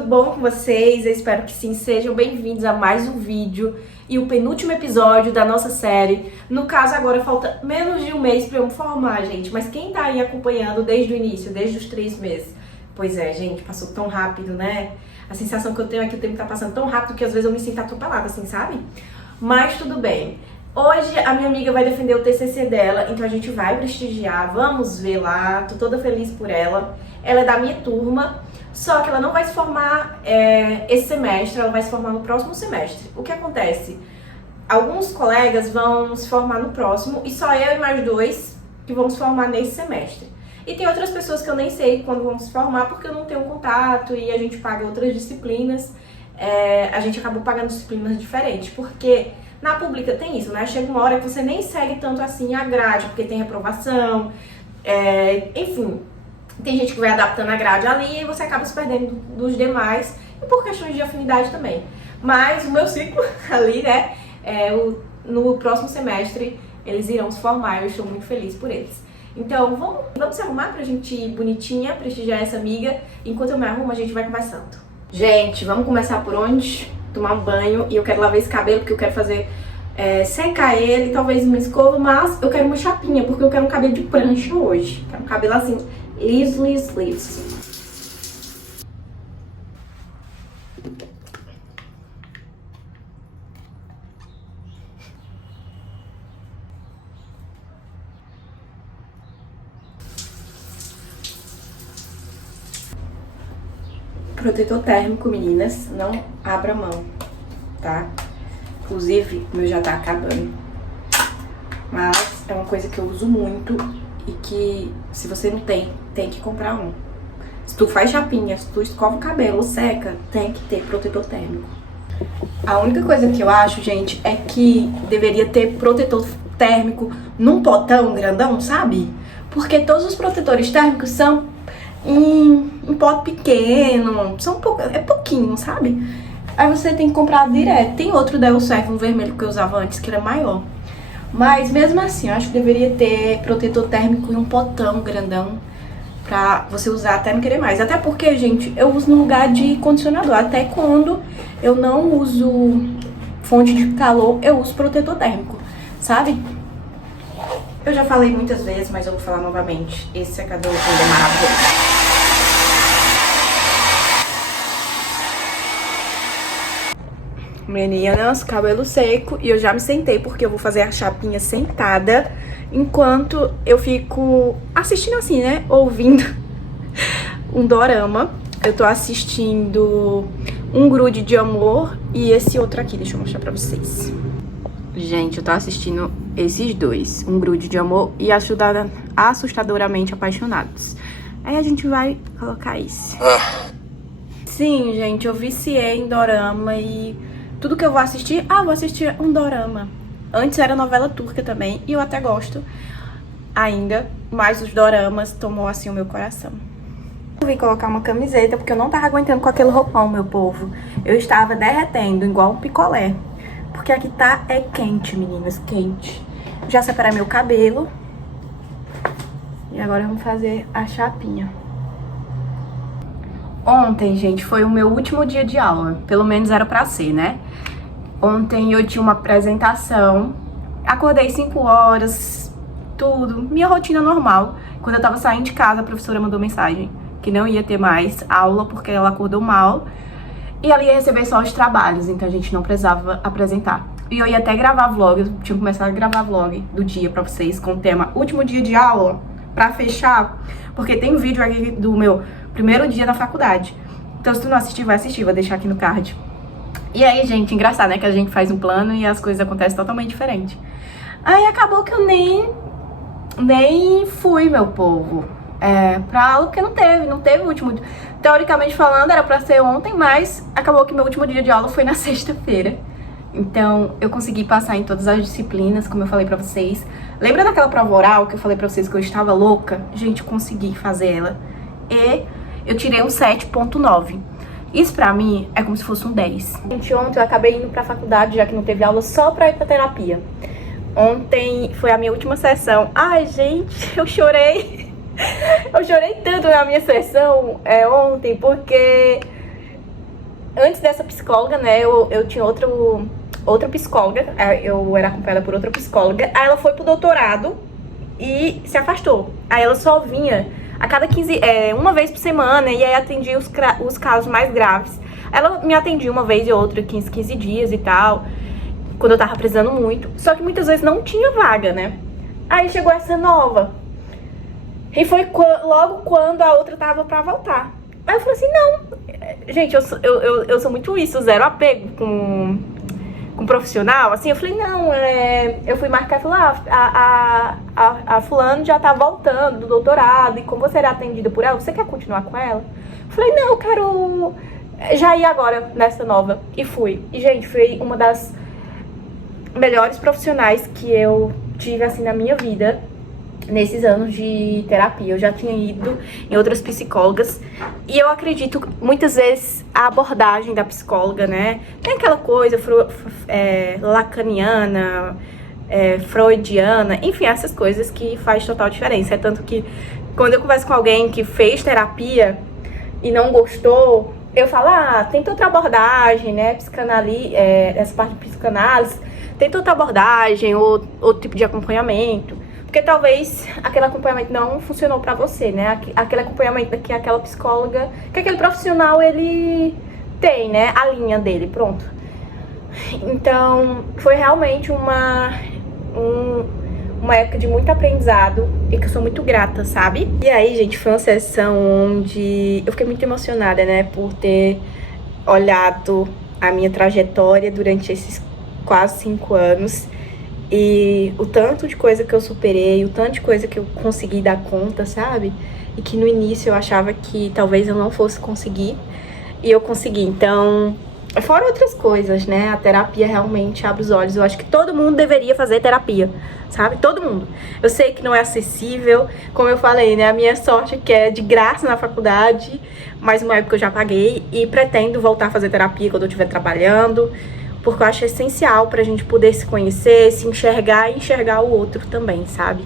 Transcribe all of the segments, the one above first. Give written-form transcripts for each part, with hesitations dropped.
tudo bom com vocês? Eu espero que sim, sejam bem-vindos a mais um vídeo e o penúltimo episódio da nossa série. No caso, agora falta menos de um mês pra eu me formar, gente, mas quem tá aí acompanhando desde o início, desde os 3 meses? Pois é, gente, passou tão rápido, né? A sensação que eu tenho é que o tempo tá passando tão rápido que às vezes eu me sinto atropelada, assim, sabe? Mas tudo bem. Hoje a minha amiga vai defender o TCC dela, então a gente vai prestigiar, vamos ver lá, tô toda feliz por ela. Ela é da minha turma, só que ela não vai se formar esse semestre, ela vai se formar no próximo semestre. O que acontece? Alguns colegas vão se formar no próximo e só eu e mais 2 que vão se formar nesse semestre. E tem outras pessoas que eu nem sei quando vão se formar porque eu não tenho contato e a gente paga outras disciplinas. A gente acabou pagando disciplinas diferentes, porque na pública tem isso, né? Chega uma hora que você nem segue tanto assim a grade, porque tem reprovação, enfim, tem gente que vai adaptando a grade ali e você acaba se perdendo dos demais, e por questões de afinidade também. Mas o meu ciclo ali, né, no próximo semestre, eles irão se formar e eu estou muito feliz por eles. Então, vamos se arrumar pra gente ir bonitinha, prestigiar essa amiga. Enquanto eu me arrumo, a gente vai conversando. Gente, vamos começar por onde? Tomar um banho, e eu quero lavar esse cabelo porque eu quero fazer secar ele, talvez uma escova, mas eu quero uma chapinha porque eu quero um cabelo de prancha hoje. Quero um cabelo assim, liso, liso, liso. Protetor térmico, meninas, não abra mão, tá? Inclusive, o meu já tá acabando. Mas é uma coisa que eu uso muito e que, se você não tem, tem que comprar um. Se tu faz chapinha, se tu escova o cabelo, seca, tem que ter protetor térmico. A única coisa que eu acho, gente, é que deveria ter protetor térmico num potão grandão, sabe? Porque todos os protetores térmicos são em pote pequeno, é pouquinho, sabe? Aí você tem que comprar direto. Tem outro da Elsev, um vermelho que eu usava antes, que era maior. Mas mesmo assim, eu acho que deveria ter protetor térmico em um potão grandão pra você usar até não querer mais. Até porque, gente, eu uso no lugar de condicionador. Até quando eu não uso fonte de calor, eu uso protetor térmico, sabe? Eu já falei muitas vezes, mas eu vou falar novamente. Esse secador ainda é maravilhoso. Meninas, cabelo seco, e eu já me sentei porque eu vou fazer a chapinha sentada, enquanto eu fico assistindo assim, né, ouvindo um dorama. Eu tô assistindo Um Grude de Amor e esse outro aqui, deixa eu mostrar pra vocês. Gente, eu tô assistindo esses dois, Um Grude de Amor e Assustadoramente Apaixonados. Aí a gente vai colocar esse. Sim, gente, eu viciei em dorama e tudo que eu vou assistir, vou assistir um dorama. Antes era novela turca também, e eu até gosto ainda, mas os doramas tomou assim o meu coração. Eu vim colocar uma camiseta porque eu não tava aguentando com aquele roupão, meu povo. Eu estava derretendo, igual um picolé. Porque aqui é quente, meninas, quente. Já separei meu cabelo. E agora vamos fazer a chapinha. Ontem, gente, foi o meu último dia de aula. Pelo menos era pra ser, né? Ontem eu tinha uma apresentação. Acordei 5 horas, tudo. Minha rotina normal. Quando eu tava saindo de casa, a professora mandou mensagem que não ia ter mais aula porque ela acordou mal. E ela ia receber só os trabalhos, então a gente não precisava apresentar. E eu ia até gravar vlog, eu tinha começado a gravar vlog do dia pra vocês com o tema último dia de aula, pra fechar. Porque tem um vídeo aqui do meu primeiro dia na faculdade. Então se tu não assistir, vai assistir, vou deixar aqui no card. E aí, gente, engraçado, né? Que a gente faz um plano e as coisas acontecem totalmente diferente. Aí acabou que eu nem fui, meu povo, pra aula, porque não teve o último dia. Teoricamente falando, era pra ser ontem, mas acabou que meu último dia de aula foi na sexta-feira. Então, eu consegui passar em todas as disciplinas, como eu falei pra vocês. Lembra daquela prova oral que eu falei pra vocês que eu estava louca? Gente, eu consegui fazer ela. E eu tirei um 7.9. Isso pra mim é como se fosse um 10. Gente, ontem eu acabei indo pra faculdade, já que não teve aula, só pra ir pra terapia. Ontem foi a minha última sessão. Ai, gente, eu chorei. Eu chorei tanto na minha sessão ontem, porque antes dessa psicóloga, né, eu tinha outra psicóloga, eu era acompanhada por outra psicóloga, aí ela foi pro doutorado e se afastou. Aí ela só vinha a cada 15, uma vez por semana, e aí atendia os casos mais graves. Ela me atendia uma vez e outra, 15 dias e tal, quando eu tava precisando muito. Só que muitas vezes não tinha vaga, né? Aí chegou essa nova. E foi logo quando a outra tava pra voltar. Aí eu falei assim, não. Gente, eu sou muito isso, zero apego com profissional. Assim, eu falei, não, eu fui marcar e falei, a fulano já tá voltando do doutorado, e como você era atendida por ela, você quer continuar com ela? Eu falei, não, eu quero já ir agora nessa nova. E fui. E, gente, foi uma das melhores profissionais que eu tive, assim, na minha vida, nesses anos de terapia. Eu já tinha ido em outras psicólogas e eu acredito muitas vezes a abordagem da psicóloga, né? Tem aquela coisa lacaniana, freudiana, enfim, essas coisas que faz total diferença. É tanto que quando eu converso com alguém que fez terapia e não gostou, eu falo, tenta outra abordagem, né? Essa parte de psicanálise, tenta outra abordagem, ou outro tipo de acompanhamento. Porque talvez aquele acompanhamento não funcionou pra você, né? Aquele acompanhamento que aquela psicóloga, que aquele profissional, ele tem, né? A linha dele, pronto. Então, foi realmente uma época de muito aprendizado e que eu sou muito grata, sabe? E aí, gente, foi uma sessão onde eu fiquei muito emocionada, né? Por ter olhado a minha trajetória durante esses quase 5 anos. E o tanto de coisa que eu superei, o tanto de coisa que eu consegui dar conta, sabe? E que no início eu achava que talvez eu não fosse conseguir, e eu consegui. Então, fora outras coisas, né? A terapia realmente abre os olhos. Eu acho que todo mundo deveria fazer terapia, sabe? Todo mundo. Eu sei que não é acessível, como eu falei, né? A minha sorte é que é de graça na faculdade, mas uma época eu já paguei, e pretendo voltar a fazer terapia quando eu estiver trabalhando, porque eu acho essencial pra gente poder se conhecer, se enxergar e enxergar o outro também, sabe?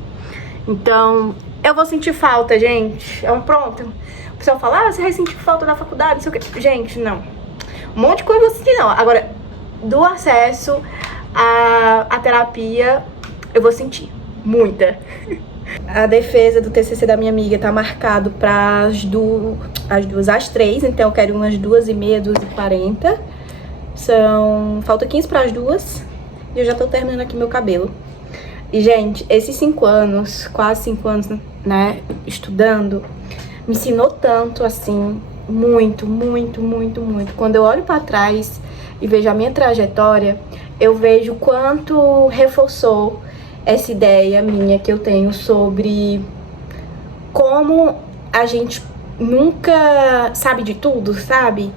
Então, eu vou sentir falta, gente. Pronto. O pessoal fala, você vai sentir falta da faculdade, não sei o quê. Gente, não. Um monte de coisa eu vou sentir, não. Agora, do acesso à terapia, eu vou sentir. Muita. A defesa do TCC da minha amiga tá marcado para às 3, então eu quero umas 2h30, 2h40. Falta 15 para as 2 e eu já tô terminando aqui meu cabelo. E, gente, esses 5 anos, quase 5 anos, né, estudando, me ensinou tanto, assim, muito, muito, muito, muito. Quando eu olho para trás e vejo a minha trajetória, eu vejo quanto reforçou essa ideia minha que eu tenho sobre como a gente nunca sabe de tudo, sabe?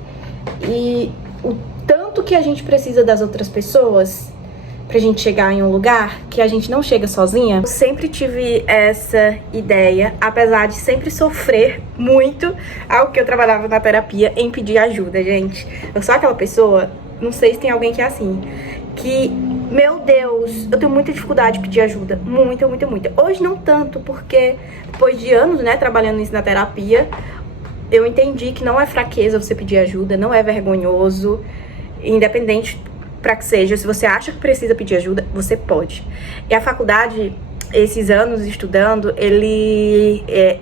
E o tanto que a gente precisa das outras pessoas pra gente chegar em um lugar, que a gente não chega sozinha. Eu sempre tive essa ideia, apesar de sempre sofrer muito ao que eu trabalhava na terapia, em pedir ajuda, gente. Eu sou aquela pessoa, não sei se tem alguém que é assim, que, meu Deus, eu tenho muita dificuldade de pedir ajuda. Muita, muita, muita. Hoje não tanto, porque depois de anos, né, trabalhando nisso na terapia, eu entendi que não é fraqueza você pedir ajuda, não é vergonhoso, independente para que seja. Se você acha que precisa pedir ajuda, você pode. E a faculdade, esses anos estudando,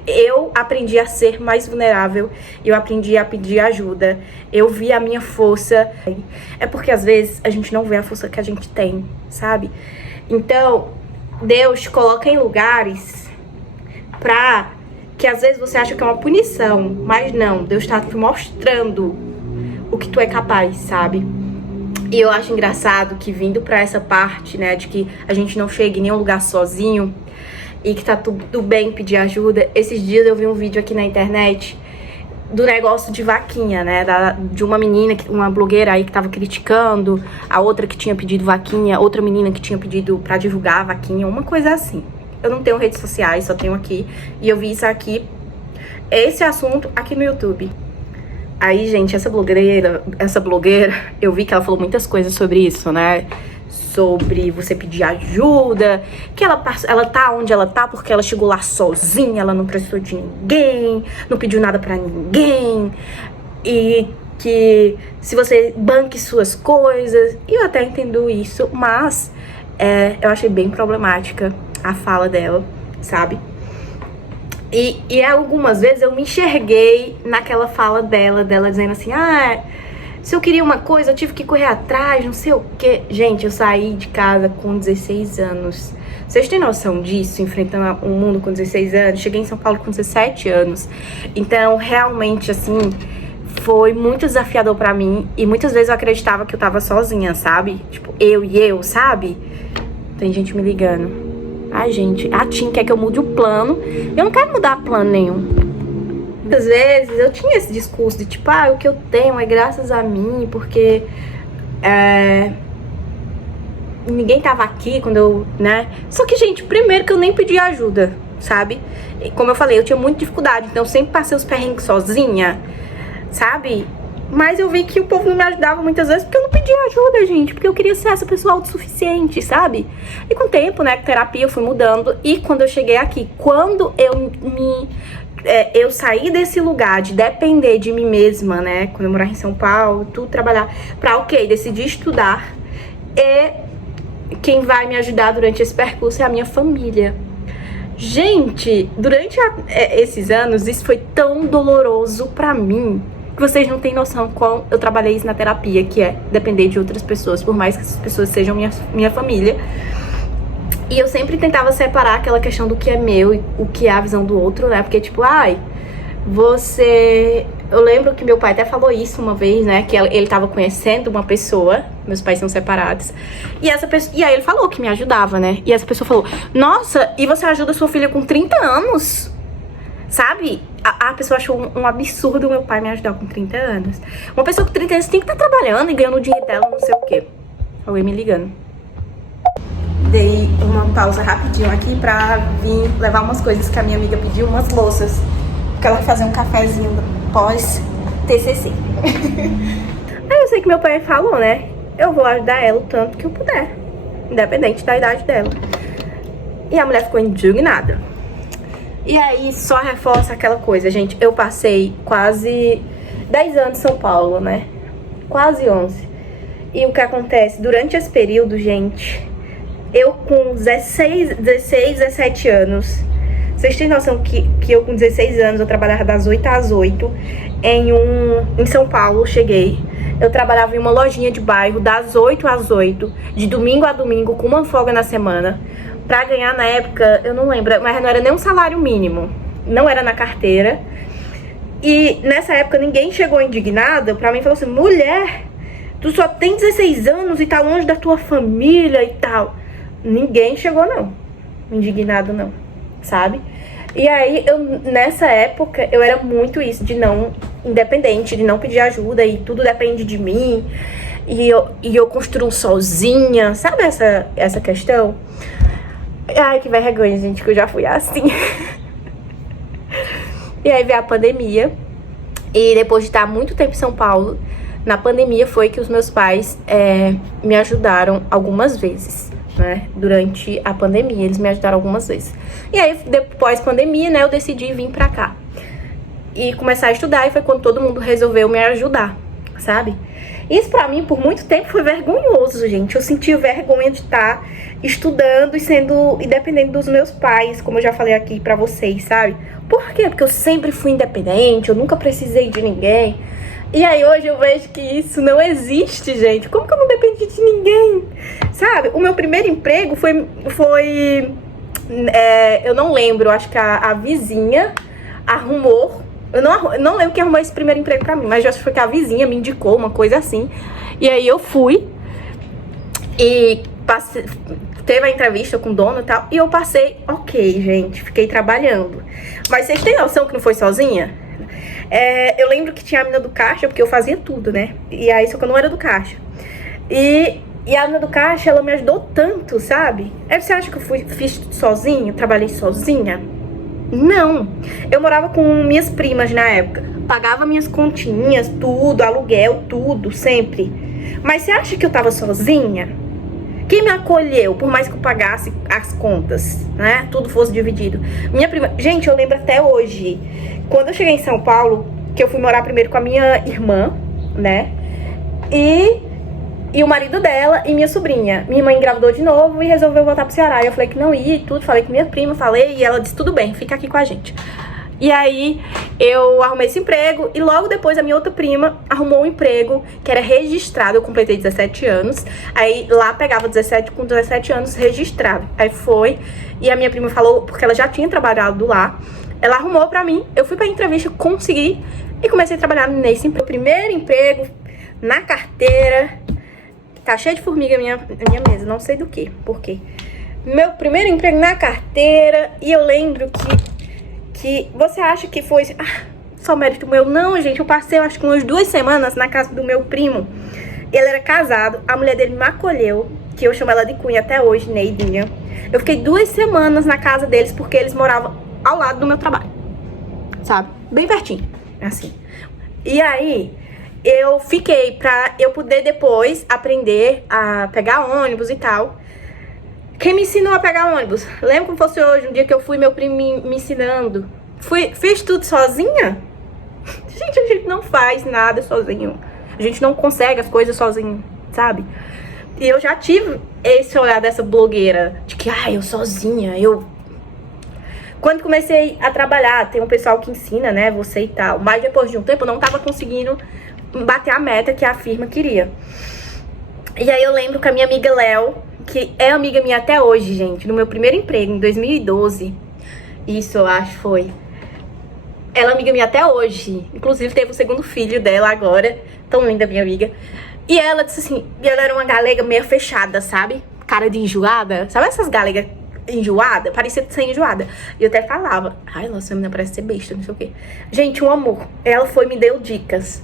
eu aprendi a ser mais vulnerável, eu aprendi a pedir ajuda, eu vi a minha força. É porque às vezes a gente não vê a força que a gente tem, sabe? Então, Deus te coloca em lugares que às vezes você acha que é uma punição, mas não, Deus está te mostrando o que tu é capaz, sabe? E eu acho engraçado que, vindo pra essa parte, né, de que a gente não chega em nenhum lugar sozinho e que tá tudo bem pedir ajuda. Esses dias eu vi um vídeo aqui na internet do negócio de vaquinha, né, de uma menina, uma blogueira aí que tava criticando a outra que tinha pedido vaquinha, outra menina que tinha pedido pra divulgar a vaquinha, uma coisa assim. Eu não tenho redes sociais, só tenho aqui, e eu vi isso aqui, esse assunto aqui no YouTube. Aí, gente, essa blogueira, eu vi que ela falou muitas coisas sobre isso, né? Sobre você pedir ajuda, que ela tá onde ela tá porque ela chegou lá sozinha, ela não precisou de ninguém, não pediu nada pra ninguém. E que se você banque suas coisas, e eu até entendo isso, mas eu achei bem problemática a fala dela, sabe? E algumas vezes eu me enxerguei naquela fala dela dizendo assim, se eu queria uma coisa, eu tive que correr atrás, não sei o quê. Gente, eu saí de casa com 16 anos. Vocês têm noção disso, enfrentando o mundo com 16 anos? Cheguei em São Paulo com 17 anos. Então, realmente, assim, foi muito desafiador pra mim. E muitas vezes eu acreditava que eu tava sozinha, sabe? Tipo, eu, sabe? Tem gente me ligando. Ai, gente, a Tim quer que eu mude o plano. Eu não quero mudar plano nenhum. Muitas vezes eu tinha esse discurso de tipo, o que eu tenho é graças a mim, porque ninguém tava aqui quando eu, né? Só que, gente, primeiro que eu nem pedi ajuda, sabe? E, como eu falei, eu tinha muita dificuldade, então eu sempre passei os perrengues sozinha, sabe? Mas eu vi que o povo não me ajudava muitas vezes porque eu não pedia ajuda, gente. Porque eu queria ser essa pessoa autossuficiente, sabe? E com o tempo, né, com terapia eu fui mudando. E quando eu cheguei aqui, quando eu saí desse lugar de depender de mim mesma, né? Quando eu morava em São Paulo, tudo trabalhar pra decidir estudar. E quem vai me ajudar durante esse percurso é a minha família. Gente, durante esses anos, isso foi tão doloroso pra mim que vocês não têm noção como eu trabalhei isso na terapia, que é depender de outras pessoas, por mais que essas pessoas sejam minha família. E eu sempre tentava separar aquela questão do que é meu e o que é a visão do outro, né? Porque, tipo, eu lembro que meu pai até falou isso uma vez, né? Que ele tava conhecendo uma pessoa, meus pais são separados, e aí ele falou que me ajudava, né? E essa pessoa falou, nossa, e você ajuda sua filha com 30 anos? Sabe? A pessoa achou um absurdo meu pai me ajudar com 30 anos. Uma pessoa com 30 anos tem que estar trabalhando e ganhando o dinheiro dela, não sei o quê. Alguém me ligando. Dei uma pausa rapidinho aqui pra vir levar umas coisas que a minha amiga pediu, umas louças. Porque ela vai fazer um cafezinho pós-TCC. Aí eu sei que meu pai falou, né? Eu vou ajudar ela o tanto que eu puder, independente da idade dela. E a mulher ficou indignada. E aí só reforça aquela coisa, gente. Eu passei quase 10 anos em São Paulo, né? Quase 11. E o que acontece? Durante esse período, gente, eu com 16, 17 anos, vocês têm noção que eu com 16 anos, eu trabalhava das 8 às 8 em São Paulo, cheguei. Eu trabalhava em uma lojinha de bairro das 8 às 8, de domingo a domingo, com uma folga na semana. Pra ganhar, na época, eu não lembro, mas não era nem um salário mínimo. Não era na carteira. E nessa época ninguém chegou indignado pra mim e falou assim, mulher, tu só tem 16 anos e tá longe da tua família e tal. Ninguém chegou não, indignado não, sabe? E aí, nessa época, eu era muito isso, de não, independente, de não pedir ajuda e tudo depende de mim. E eu construo sozinha, sabe essa questão? Ai, que vergonha, gente, que eu já fui assim. E aí veio a pandemia. E depois de estar muito tempo em São Paulo, na pandemia foi que os meus pais me ajudaram algumas vezes, né? Durante a pandemia, eles me ajudaram algumas vezes. E aí, depois da pandemia, né, eu decidi vir pra cá e começar a estudar. E foi quando todo mundo resolveu me ajudar, sabe? Isso pra mim, por muito tempo, foi vergonhoso, gente. Eu sentia vergonha de estar estudando e dependendo dos meus pais, como eu já falei aqui pra vocês, sabe? Por quê? Porque eu sempre fui independente, eu nunca precisei de ninguém. E aí hoje eu vejo que isso não existe, gente. Como que eu não dependi de ninguém? Sabe? O meu primeiro emprego foi eu não lembro, acho que a vizinha arrumou. Eu não lembro quem arrumou esse primeiro emprego pra mim, mas eu acho que foi que a vizinha me indicou, uma coisa assim. E aí eu fui e teve a entrevista com o dono e tal, e eu passei, ok, gente, fiquei trabalhando. Mas vocês têm noção que não foi sozinha? Eu lembro que tinha a menina do caixa, porque eu fazia tudo, né? E aí, só que eu não era do caixa. E a menina do caixa, ela me ajudou tanto, sabe? Aí você acha que eu fiz tudo sozinha, trabalhei sozinha? Não, eu morava com minhas primas na época, pagava minhas continhas, tudo, aluguel, tudo, sempre. Mas você acha que eu tava sozinha? Quem me acolheu, por mais que eu pagasse as contas, né, tudo fosse dividido? Minha prima, gente, eu lembro até hoje, quando eu cheguei em São Paulo, que eu fui morar primeiro com a minha irmã, né? E o marido dela e minha sobrinha. Minha mãe engravidou de novo e resolveu voltar pro Ceará. Eu falei que não ia e tudo, falei com minha prima, e ela disse, tudo bem, fica aqui com a gente. E aí eu arrumei esse emprego e logo depois a minha outra prima arrumou um emprego que era registrado. Eu completei 17 anos, aí lá pegava 17 com 17 anos registrado. Aí foi, e a minha prima falou, porque ela já tinha trabalhado lá, ela arrumou pra mim, eu fui pra entrevista, consegui e comecei a trabalhar nesse emprego. Primeiro emprego, na carteira, tá cheio de formiga a minha mesa, não sei do que, por quê. Meu primeiro emprego na carteira, e eu lembro que você acha que foi só mérito meu? Não, gente, eu passei acho que umas 2 semanas na casa do meu primo. Ele era casado, a mulher dele me acolheu, que eu chamo ela de Cunha até hoje, Neidinha. Eu fiquei 2 semanas na casa deles porque eles moravam ao lado do meu trabalho, sabe? Bem pertinho, assim. E aí, eu fiquei pra eu poder depois aprender a pegar ônibus e tal. Quem me ensinou a pegar ônibus? Lembra como fosse hoje, um dia que eu fui, meu primo me ensinando. Fiz tudo sozinha? Gente, a gente não faz nada sozinho. A gente não consegue as coisas sozinho, sabe? E eu já tive esse olhar dessa blogueira, de que, eu sozinha, Quando comecei a trabalhar, tem um pessoal que ensina, né, você e tal. Mas depois de um tempo, eu não tava conseguindo bater a meta que a firma queria. E aí eu lembro que a minha amiga Léo, que é amiga minha até hoje, gente, no meu primeiro emprego, em 2012, isso eu acho foi. Ela é amiga minha até hoje, inclusive teve o segundo filho dela agora, tão linda minha amiga. E ela disse assim, ela era uma galega meio fechada, sabe? Cara de enjoada, sabe essas galegas enjoada? Parecia ser enjoada. E eu até falava, nossa, a menina parece ser besta, não sei o quê. Gente, um amor. Ela foi e me deu dicas.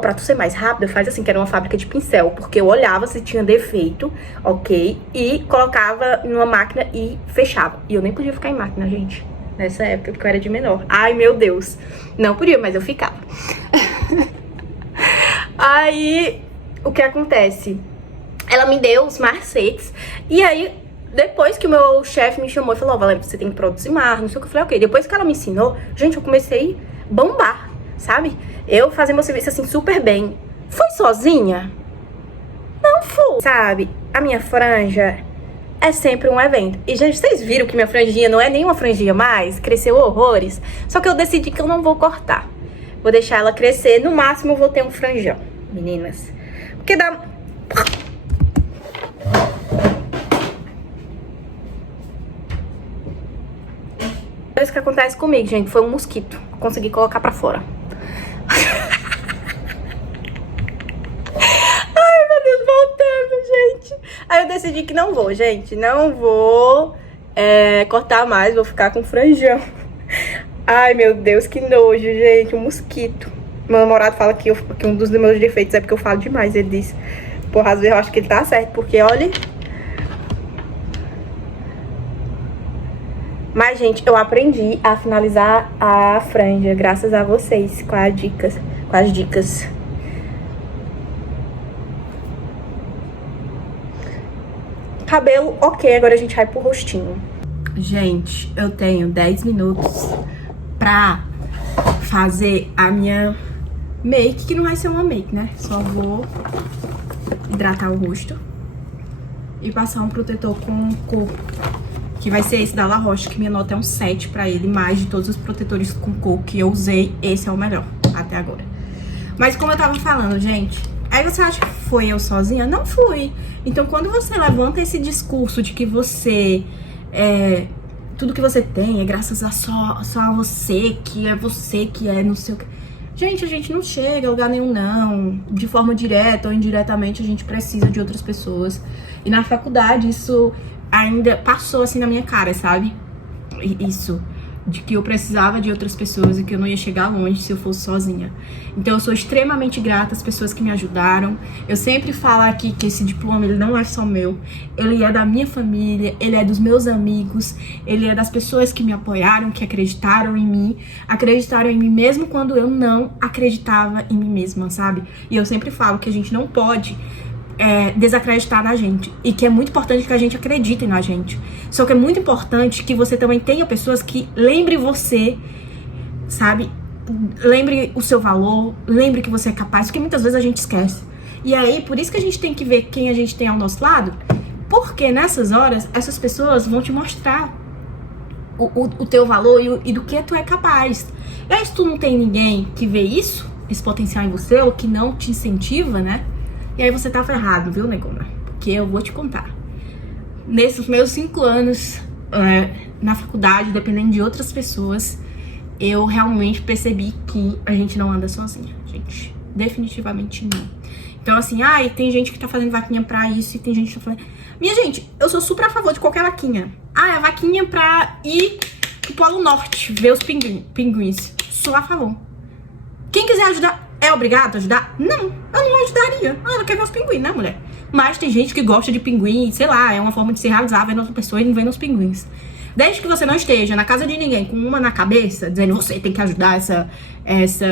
Pra tu ser mais rápido, faz assim, que era uma fábrica de pincel. Porque eu olhava se tinha defeito, ok? E colocava numa máquina e fechava. E eu nem podia ficar em máquina, gente. Nessa época, porque eu era de menor. Ai, meu Deus. Não podia, mas eu ficava. Aí, o que acontece? Ela me deu os macetes. E aí, depois que o meu chefe me chamou e falou, Valéria, você tem que produzir mais, não sei o que. Eu falei, ok. Depois que ela me ensinou, gente, eu comecei a bombar, sabe? Eu fazia meu serviço assim super bem. Foi sozinha? Não fui, sabe? A minha franja é sempre um evento. E, gente, vocês viram que minha franjinha não é nem uma franjinha mais? Cresceu horrores. Só que eu decidi que eu não vou cortar. Vou deixar ela crescer. No máximo, eu vou ter um franjão, meninas. Porque dá... Isso que acontece comigo, gente, foi um mosquito. Consegui colocar pra fora. Ai, meu Deus, voltando, gente. Aí eu decidi que não vou, gente. Não vou cortar mais, vou ficar com franjão. Ai, meu Deus, que nojo, gente. Um mosquito. Meu namorado fala que um dos meus defeitos é porque eu falo demais. Ele diz, porra, às vezes eu acho que ele tá certo, porque olha... Mas, gente, eu aprendi a finalizar a franja, graças a vocês, com as dicas. Cabelo, ok, agora a gente vai pro rostinho. Gente, eu tenho 10 minutos pra fazer a minha make, que não vai ser uma make, né? Só vou hidratar o rosto e passar um protetor com cor, que vai ser esse da La Roche, que minha nota é um 7 pra ele, mais de todos os protetores com cor que eu usei, esse é o melhor até agora. Mas como eu tava falando, gente, aí você acha que foi eu sozinha? Não fui. Então quando você levanta esse discurso de que você, tudo que você tem é graças a só a você que é não sei o que. Gente, a gente não chega a lugar nenhum, não. De forma direta ou indiretamente, a gente precisa de outras pessoas. E na faculdade, isso ainda passou assim na minha cara, sabe? Isso, de que eu precisava de outras pessoas e que eu não ia chegar longe se eu fosse sozinha. Então eu sou extremamente grata às pessoas que me ajudaram. Eu sempre falo aqui que esse diploma, ele não é só meu, ele é da minha família, ele é dos meus amigos, ele é das pessoas que me apoiaram, que acreditaram em mim mesmo quando eu não acreditava em mim mesma, sabe? E eu sempre falo que a gente não pode desacreditar na gente, e que é muito importante que a gente acredite na gente. Só que é muito importante que você também tenha pessoas que lembrem você, sabe, lembre o seu valor, lembre que você é capaz, porque muitas vezes a gente esquece. E aí, por isso que a gente tem que ver quem a gente tem ao nosso lado, porque nessas horas, essas pessoas vão te mostrar o teu valor e do que tu é capaz. E aí, se tu não tem ninguém que vê isso, esse potencial em você, ou que não te incentiva, né? E aí você tá ferrado, viu, negona? Porque eu vou te contar. Nesses meus 5 anos na faculdade, dependendo de outras pessoas, eu realmente percebi que a gente não anda sozinha, gente. Definitivamente não. Então, assim, tem gente que tá fazendo vaquinha pra isso e tem gente que tá fazendo... Minha gente, eu sou super a favor de qualquer vaquinha. É a vaquinha pra ir pro Polo Norte, ver os pinguins. Sou a favor. Quem quiser ajudar, é obrigado a ajudar? Não, eu não ajudaria. Ela quer ver os pinguins, né, mulher? Mas tem gente que gosta de pinguim, sei lá, é uma forma de se realizar, vendo outra pessoa e não vendo os pinguins. Desde que você não esteja na casa de ninguém com uma na cabeça, dizendo você tem que ajudar esse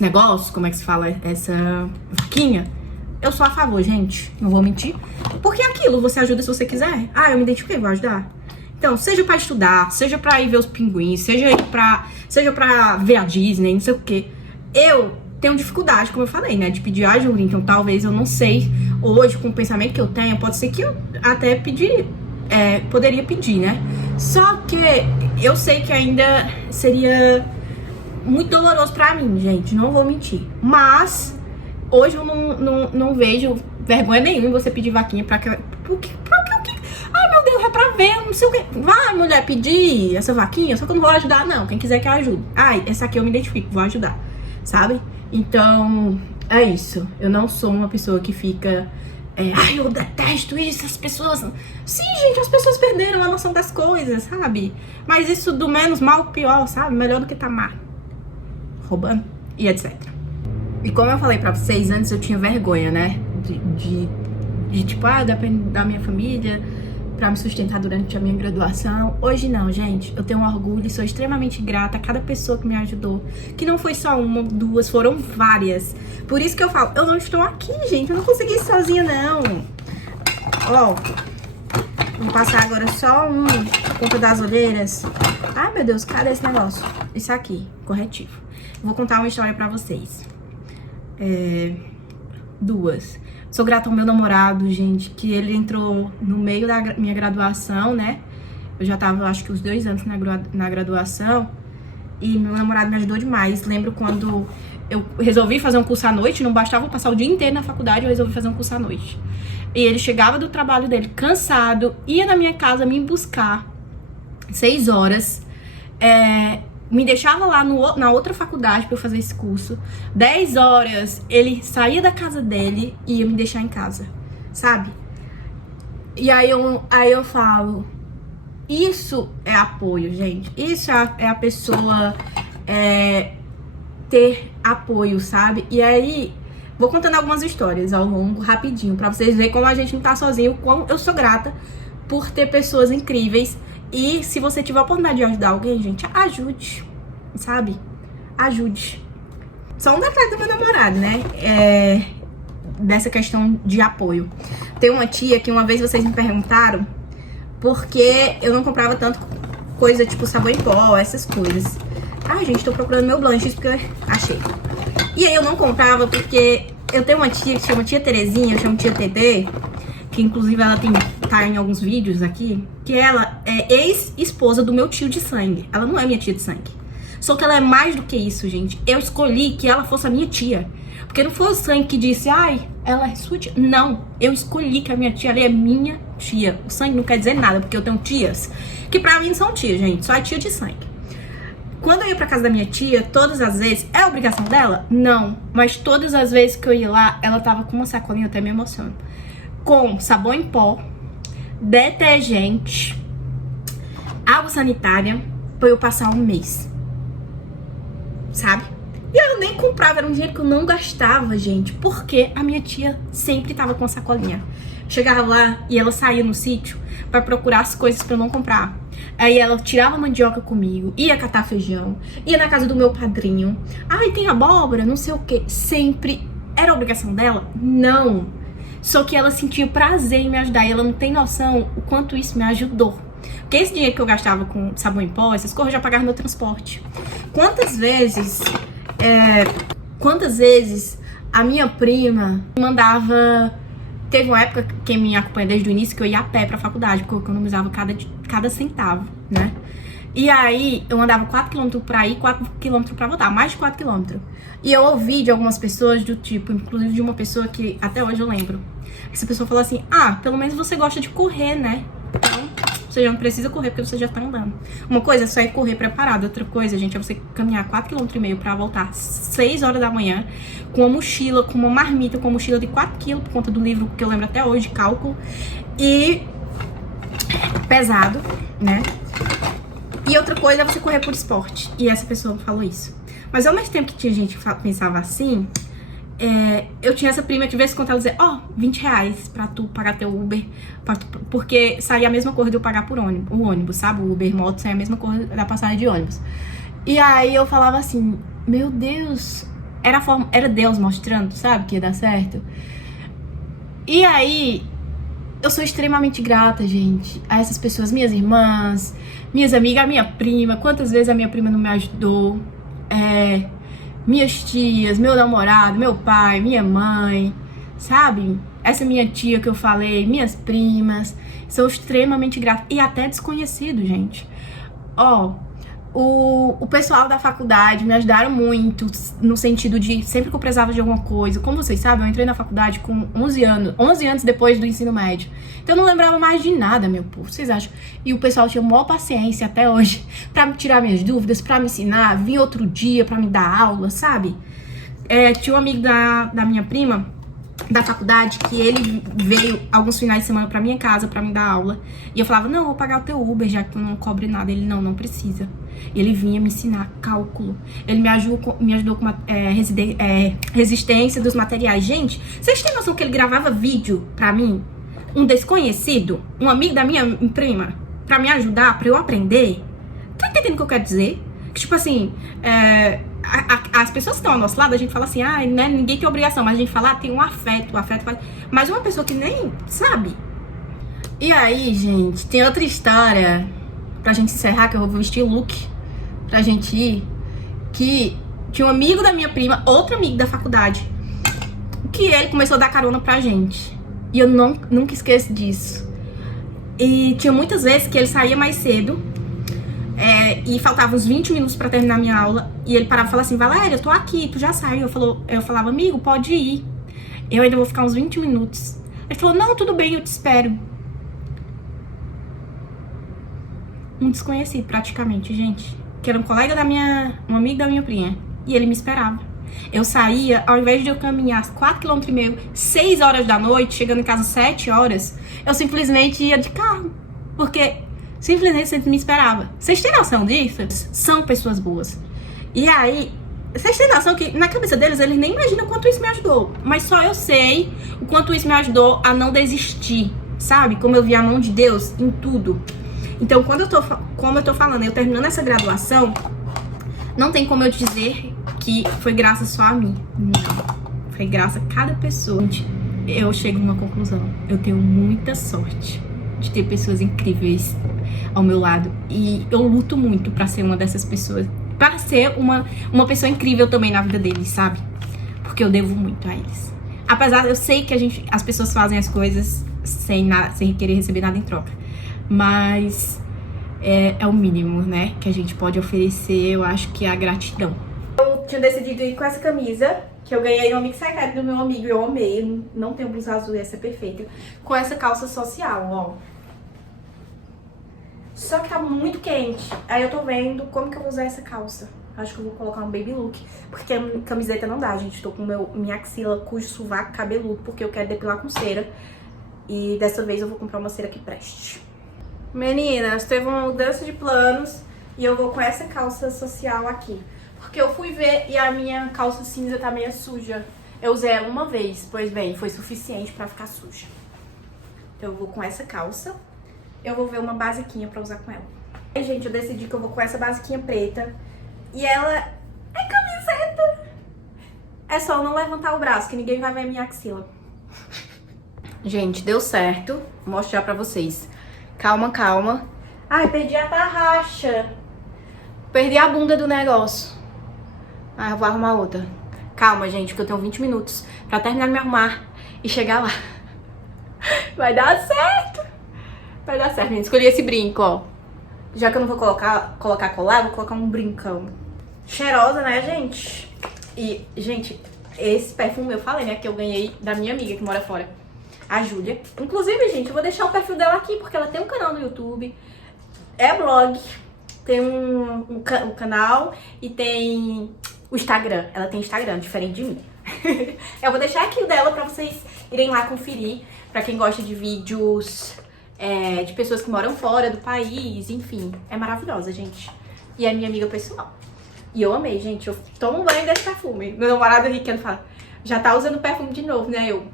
negócio, como é que se fala? Essa vaquinha. Eu sou a favor, gente. Não vou mentir. Porque é aquilo, você ajuda se você quiser. Eu me identifiquei, vou ajudar. Então, seja pra estudar, seja pra ir ver os pinguins, seja pra ver a Disney, não sei o quê. Eu tenho dificuldade, como eu falei, né? De pedir ajuda. Então, talvez eu não sei. Hoje, com o pensamento que eu tenho, pode ser que eu até poderia pedir, né? Só que eu sei que ainda seria muito doloroso pra mim, gente. Não vou mentir. Mas hoje eu não vejo vergonha nenhuma em você pedir vaquinha pra que... Ai, meu Deus, é pra ver, não sei o que. Vai, mulher, pedir essa vaquinha, só que eu não vou ajudar, não. Quem quiser que eu ajude. Essa aqui eu me identifico, vou ajudar, sabe? Então, é isso. Eu não sou uma pessoa que fica... eu detesto isso, as pessoas... Sim, gente, as pessoas perderam a noção das coisas, sabe? Mas isso do menos mal, pior, sabe? Melhor do que tá má, roubando e etc. E como eu falei pra vocês, antes eu tinha vergonha, né? De tipo, depende da minha família pra me sustentar durante a minha graduação. Hoje não, gente. Eu tenho um orgulho e sou extremamente grata a cada pessoa que me ajudou. Que não foi só uma, duas, foram várias. Por isso que eu falo, eu não estou aqui, gente. Eu não consegui ir sozinha, não. Vou passar agora só por conta das olheiras. Ai, meu Deus, cadê esse negócio? Isso aqui, corretivo. Vou contar uma história pra vocês. 2. Sou grata ao meu namorado, gente, que ele entrou no meio da minha graduação, né? Eu já tava, acho que uns 2 anos na graduação. E meu namorado me ajudou demais. Lembro quando eu resolvi fazer um curso à noite, não bastava passar o dia inteiro na faculdade, eu resolvi fazer um curso à noite. E ele chegava do trabalho dele cansado, ia na minha casa me buscar 6 horas, me deixava lá na outra faculdade pra eu fazer esse curso. 10 horas, ele saía da casa dele e ia me deixar em casa, sabe? E aí eu falo, isso é apoio, gente. Isso é a pessoa ter apoio, sabe? E aí, vou contando algumas histórias ao longo, rapidinho, pra vocês verem como a gente não tá sozinho, como eu sou grata por ter pessoas incríveis. E se você tiver a oportunidade de ajudar alguém, gente, ajude, sabe? Ajude. Só um detalhe do meu namorado, né? Dessa questão de apoio. Tem uma tia que uma vez vocês me perguntaram por que eu não comprava tanto coisa tipo sabão em pó, essas coisas. Gente, tô procurando meu blanches porque eu achei. E aí eu não comprava porque eu tenho uma tia que se chama Tia Terezinha, eu chamo Tia TT, que inclusive ela tá em alguns vídeos aqui, que ela é ex-esposa do meu tio de sangue. Ela não é minha tia de sangue. Só que ela é mais do que isso, gente. Eu escolhi que ela fosse a minha tia. Porque não foi o sangue que disse, ela é sua tia. Não, eu escolhi que a minha tia, ela é minha tia. O sangue não quer dizer nada, porque eu tenho tias que pra mim são tias, gente. Só é tia de sangue. Quando eu ia pra casa da minha tia, todas as vezes... É obrigação dela? Não. Mas todas as vezes que eu ia lá, ela tava com uma sacolinha, eu até me emociono, com sabão em pó, detergente, água sanitária, pra eu passar um mês, sabe? E eu nem comprava, era um dinheiro que eu não gastava, gente, porque a minha tia sempre tava com a sacolinha. Chegava lá e ela saía no sítio pra procurar as coisas pra eu não comprar. Aí ela tirava mandioca comigo, ia catar feijão, ia na casa do meu padrinho. Tem abóbora, não sei o que. Sempre. Era obrigação dela? Não. Só que ela sentia prazer em me ajudar e ela não tem noção o quanto isso me ajudou. Porque esse dinheiro que eu gastava com sabão em pó, essas coisas, eu já pagava no transporte. Quantas vezes a minha prima mandava... Teve uma época, quem me acompanha desde o início, que eu ia a pé pra faculdade, porque eu economizava cada centavo, né? E aí, eu andava 4km pra ir, 4km pra voltar, mais de 4km. E eu ouvi de algumas pessoas do tipo, inclusive de uma pessoa que até hoje eu lembro. Essa pessoa falou assim, pelo menos você gosta de correr, né? Então, você já não precisa correr porque você já tá andando. Uma coisa é só ir correr preparado, outra coisa, gente, é você caminhar 4,5 km pra voltar 6 horas da manhã, com uma mochila, com uma marmita, com uma mochila de 4kg, por conta do livro que eu lembro até hoje, de cálculo. E pesado, né? E outra coisa é você correr por esporte. E essa pessoa falou isso. Mas ao mesmo tempo que tinha gente que pensava assim, eu tinha essa prima que de vez em quando ela dizia, 20 reais pra tu pagar teu Uber, porque saía a mesma coisa de eu pagar por ônibus, o ônibus, sabe? O Uber moto saía a mesma coisa da passagem de ônibus. E aí eu falava assim, meu Deus, era Deus mostrando, sabe, que ia dar certo. E aí, eu sou extremamente grata, gente, a essas pessoas, minhas irmãs, minhas amigas, a minha prima, quantas vezes a minha prima não me ajudou, minhas tias, meu namorado, meu pai, minha mãe, sabe? Essa minha tia que eu falei, minhas primas, sou extremamente grata. E até desconhecido, gente. O pessoal da faculdade me ajudaram muito, no sentido de, sempre que eu precisava de alguma coisa. Como vocês sabem, eu entrei na faculdade com 11 anos depois do ensino médio. Então eu não lembrava mais de nada, meu povo, vocês acham? E o pessoal tinha maior paciência até hoje pra me tirar minhas dúvidas, pra me ensinar, vir outro dia pra me dar aula, sabe? Tinha um amigo da minha prima, da faculdade, que ele veio alguns finais de semana pra minha casa pra me dar aula. E eu falava, não, eu vou pagar o teu Uber, já que tu não cobre nada. Ele, não precisa. E ele vinha me ensinar cálculo. Ele me ajudou com resistência dos materiais. Gente, vocês têm noção que ele gravava vídeo pra mim? Um desconhecido, um amigo da minha prima, pra me ajudar, pra eu aprender? Tá entendendo o que eu quero dizer? Que tipo assim, as pessoas que estão ao nosso lado, a gente fala assim, né, ninguém tem obrigação, mas a gente fala, tem um afeto, mas uma pessoa que nem sabe. E aí, gente, tem outra história pra gente encerrar, que eu vou vestir o look pra gente ir, que tinha um amigo da minha prima, outro amigo da faculdade, que ele começou a dar carona pra gente. E eu nunca esqueço disso. E tinha muitas vezes que ele saía mais cedo, e faltava uns 20 minutos pra terminar a minha aula, e ele parava e falava assim, Valéria, eu tô aqui, tu já saiu? Eu falava, amigo, pode ir, eu ainda vou ficar uns 20 minutos. Ele falou, não, tudo bem, eu te espero. Um desconhecido, praticamente, gente, que era um amigo da minha prima, e ele me esperava. Eu saía, ao invés de eu caminhar 4,5 km, 6 horas da noite, chegando em casa 7 horas, eu simplesmente ia de carro, porque simplesmente ele me esperava. Vocês têm noção disso? São pessoas boas. E aí, vocês têm noção que na cabeça deles, eles nem imaginam o quanto isso me ajudou. Mas só eu sei o quanto isso me ajudou a não desistir, sabe? Como eu vi a mão de Deus em tudo. Então, como eu tô falando, eu terminando essa graduação, não tem como eu dizer que foi graças só a mim. Não. Foi graças a cada pessoa. Gente, eu chego numa conclusão. Eu tenho muita sorte de ter pessoas incríveis ao meu lado. E eu luto muito pra ser uma dessas pessoas. Pra ser uma pessoa incrível também na vida deles, sabe? Porque eu devo muito a eles. Apesar, eu sei que as pessoas fazem as coisas sem querer receber nada em troca. Mas é o mínimo, né? Que a gente pode oferecer, eu acho que é a gratidão. Eu tinha decidido ir com essa camisa, que eu ganhei no amigo secreto do meu amigo, eu amei. Não tenho blusa azul, essa é perfeita. Com essa calça social, ó. Só que tá muito quente. Aí eu tô vendo como que eu vou usar essa calça. Acho que eu vou colocar um baby look, porque a camiseta não dá, gente. Tô com minha axila cujo sovaco cabeludo, porque eu quero depilar com cera. E dessa vez eu vou comprar uma cera que preste. Meninas, teve uma mudança de planos e eu vou com essa calça social aqui. Porque eu fui ver e a minha calça cinza tá meio suja. Eu usei ela uma vez, pois bem, foi suficiente pra ficar suja. Então eu vou com essa calça. Eu vou ver uma basiquinha pra usar com ela. E, gente, eu decidi que eu vou com essa basiquinha preta. E ela é camiseta. É só eu não levantar o braço, que ninguém vai ver a minha axila. Gente, deu certo. Vou mostrar pra vocês. Calma, calma. Ai, perdi a tarraxa. Perdi a bunda do negócio. Ah, eu vou arrumar outra. Calma, gente, porque eu tenho 20 minutos pra terminar de me arrumar e chegar lá. Vai dar certo. Vai dar certo, gente. Escolhi esse brinco, ó. Já que eu não vou colocar colar, vou colocar um brincão. Cheirosa, né, gente? E, gente, esse perfume eu falei, né, que eu ganhei da minha amiga que mora fora, a Júlia. Inclusive, gente, eu vou deixar o perfil dela aqui, porque ela tem um canal no YouTube, é blog, tem um canal e tem o Instagram. Ela tem Instagram, diferente de mim. Eu vou deixar aqui o dela pra vocês irem lá conferir, pra quem gosta de vídeos de pessoas que moram fora do país, enfim. É maravilhosa, gente. E é minha amiga pessoal. E eu amei, gente. Eu tomo um banho desse perfume. Meu namorado Ricardo fala, já tá usando perfume de novo, né? Eu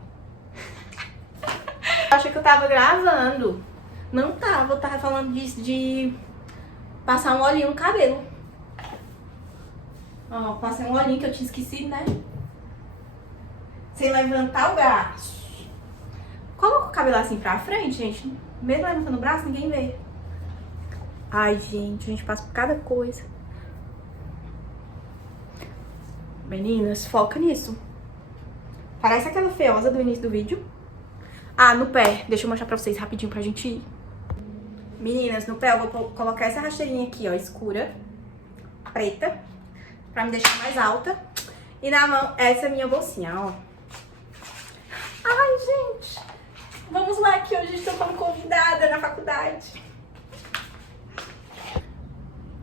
achei que eu tava gravando. Não tava, eu tava falando disso de passar um olhinho no cabelo. Ó, passei um olhinho que eu tinha esquecido, né? Sem levantar o braço. Coloca o cabelo assim pra frente, gente. Mesmo levantando o braço, ninguém vê. Ai, gente, a gente passa por cada coisa. Meninas, foca nisso. Parece aquela feiosa do início do vídeo. Ah, no pé. Deixa eu mostrar pra vocês rapidinho pra gente ir. Meninas, no pé eu vou colocar essa rasteirinha aqui, ó, escura, preta, pra me deixar mais alta. E na mão, essa é a minha bolsinha, ó. Ai, gente. Vamos lá, que hoje estou como convidada na faculdade.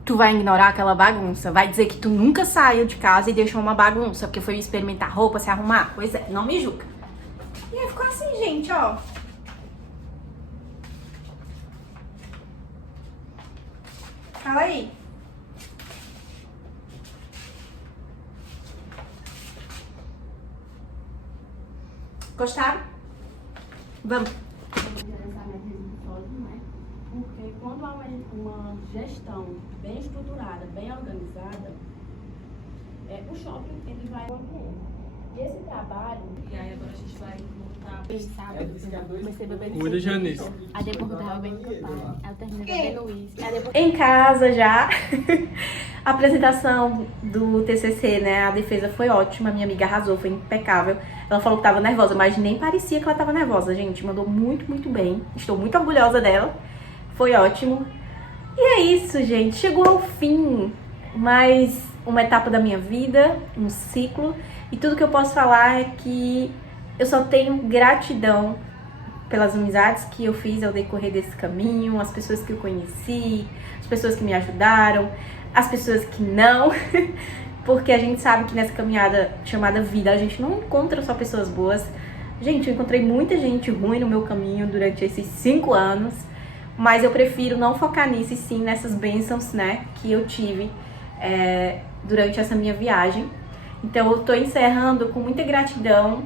Tu vai ignorar aquela bagunça, vai dizer que tu nunca saiu de casa e deixou uma bagunça, porque foi experimentar roupa, se arrumar. Pois é, não me julga. E aí ficou assim, gente, ó. Fala aí. Gostaram? Vamos. Porque quando há uma gestão bem estruturada, bem organizada, o shopping ele vai e esse trabalho, e aí agora a gente vai montar. Comecei bebendo Cuida, Janice. aí depois eu tava bebendo campari, aí eu terminei bebendo uísque, aí depois Em casa já. A apresentação do TCC, né? A defesa foi ótima. Minha amiga arrasou, foi impecável. Ela falou que tava nervosa, mas nem parecia que ela tava nervosa, gente. Mandou muito, muito bem. Estou muito orgulhosa dela. Foi ótimo. E é isso, gente. Chegou ao fim. Mais uma etapa da minha vida, um ciclo. E tudo que eu posso falar é que eu só tenho gratidão pelas amizades que eu fiz ao decorrer desse caminho, as pessoas que eu conheci, as pessoas que me ajudaram, as pessoas que não, porque a gente sabe que nessa caminhada chamada vida a gente não encontra só pessoas boas. Gente, eu encontrei muita gente ruim no meu caminho durante esses 5 anos, mas eu prefiro não focar nisso e sim nessas bênçãos, né, que eu tive durante essa minha viagem. Então eu tô encerrando com muita gratidão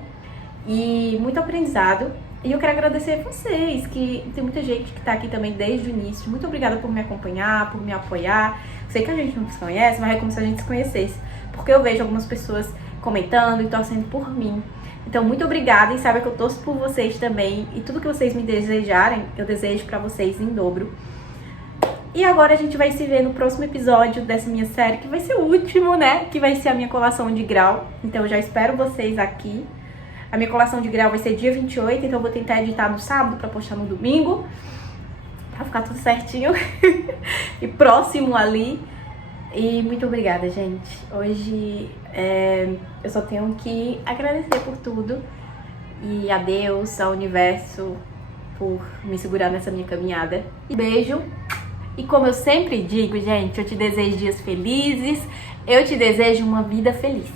e muito aprendizado. E eu quero agradecer a vocês, que tem muita gente que tá aqui também desde o início. Muito obrigada por me acompanhar, por me apoiar. Sei que a gente não se conhece, mas é como se a gente se conhecesse. Porque eu vejo algumas pessoas comentando e torcendo por mim. Então, muito obrigada e saiba que eu torço por vocês também. E tudo que vocês me desejarem, eu desejo pra vocês em dobro. E agora a gente vai se ver no próximo episódio dessa minha série, que vai ser o último, né? Que vai ser a minha colação de grau. Então, eu já espero vocês aqui. A minha colação de grau vai ser dia 28, então eu vou tentar editar no sábado pra postar no domingo. Pra ficar tudo certinho. E próximo ali. E muito obrigada, gente. Hoje eu só tenho que agradecer por tudo. E a Deus, ao universo, por me segurar nessa minha caminhada. Beijo. E como eu sempre digo, gente, eu te desejo dias felizes. Eu te desejo uma vida feliz.